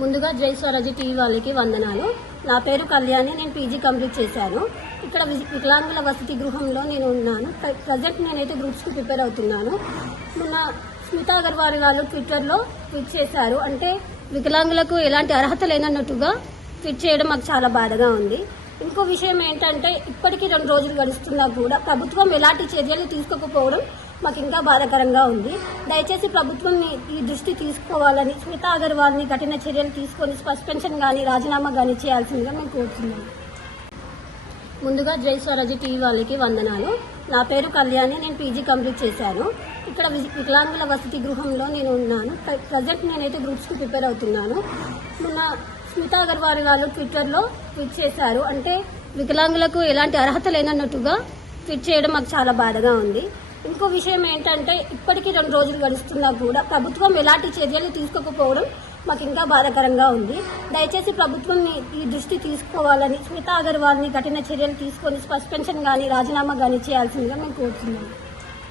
ముందుగా జై స్వరాజ్య టీవీ వాళ్ళకి వందనాలు. నా పేరు కళ్యాణి. నేను పీజీ కంప్లీట్ చేశాను. ఇక్కడ వికలాంగుల వసతి గృహంలో నేను ఉన్నాను. ప్రజెంట్ నేనైతే గ్రూప్స్కి ప్రిపేర్ అవుతున్నాను. మొన్న స్మితా అగర్వాల్ వాళ్ళు ట్విట్టర్లో ట్వీట్ చేశారు. అంటే వికలాంగులకు ఎలాంటి అర్హత లేనన్నట్టుగా ట్వీట్ చేయడం మాకు చాలా బాధగా ఉంది. ఇంకో విషయం ఏంటంటే ఇప్పటికీ 2 రోజులు గడుస్తున్నా కూడా ప్రభుత్వం ఎలాంటి చర్యలు తీసుకోకపోవడం మాకు ఇంకా బాధాకరంగా ఉంది. దయచేసి ప్రభుత్వం ఈ దృష్టి తీసుకోవాలని, స్మితా అగర్వాల్ని కఠిన చర్యలు తీసుకొని సస్పెన్షన్ కానీ రాజీనామా కానీ చేయాల్సిందిగా మేము కోరుతున్నాము. ముందుగా జై స్వరాజ్య టీవీ వాళ్ళకి వందనాలు. నా పేరు కళ్యాణి. నేను పీజీ కంప్లీట్ చేశాను. ఇక్కడ వికలాంగుల వసతి గృహంలో నేను ఉన్నాను. ప్రజెంట్ నేనైతే గ్రూప్స్కి ప్రిపేర్ అవుతున్నాను. మొన్న స్మితా అగర్వాల్ వాళ్ళు ట్విట్టర్లో ట్వీట్ చేశారు. అంటే వికలాంగులకు ఎలాంటి అర్హత లేనన్నట్టుగా ట్వీట్ చేయడం మాకు చాలా బాధగా ఉంది. ఇంకో విషయం ఏంటంటే ఇప్పటికీ 2 రోజులు గడుస్తున్నా కూడా ప్రభుత్వం ఎలాంటి చర్యలు తీసుకోకపోవడం మాకు ఇంకా బాధాకరంగా ఉంది. దయచేసి ప్రభుత్వం ఈ దృష్టి తీసుకోవాలని, స్మితా అగర్వాల్ని కఠిన చర్యలు తీసుకొని సస్పెన్షన్ కానీ రాజీనామా కానీ చేయాల్సిందిగా మేము కోరుతున్నాము.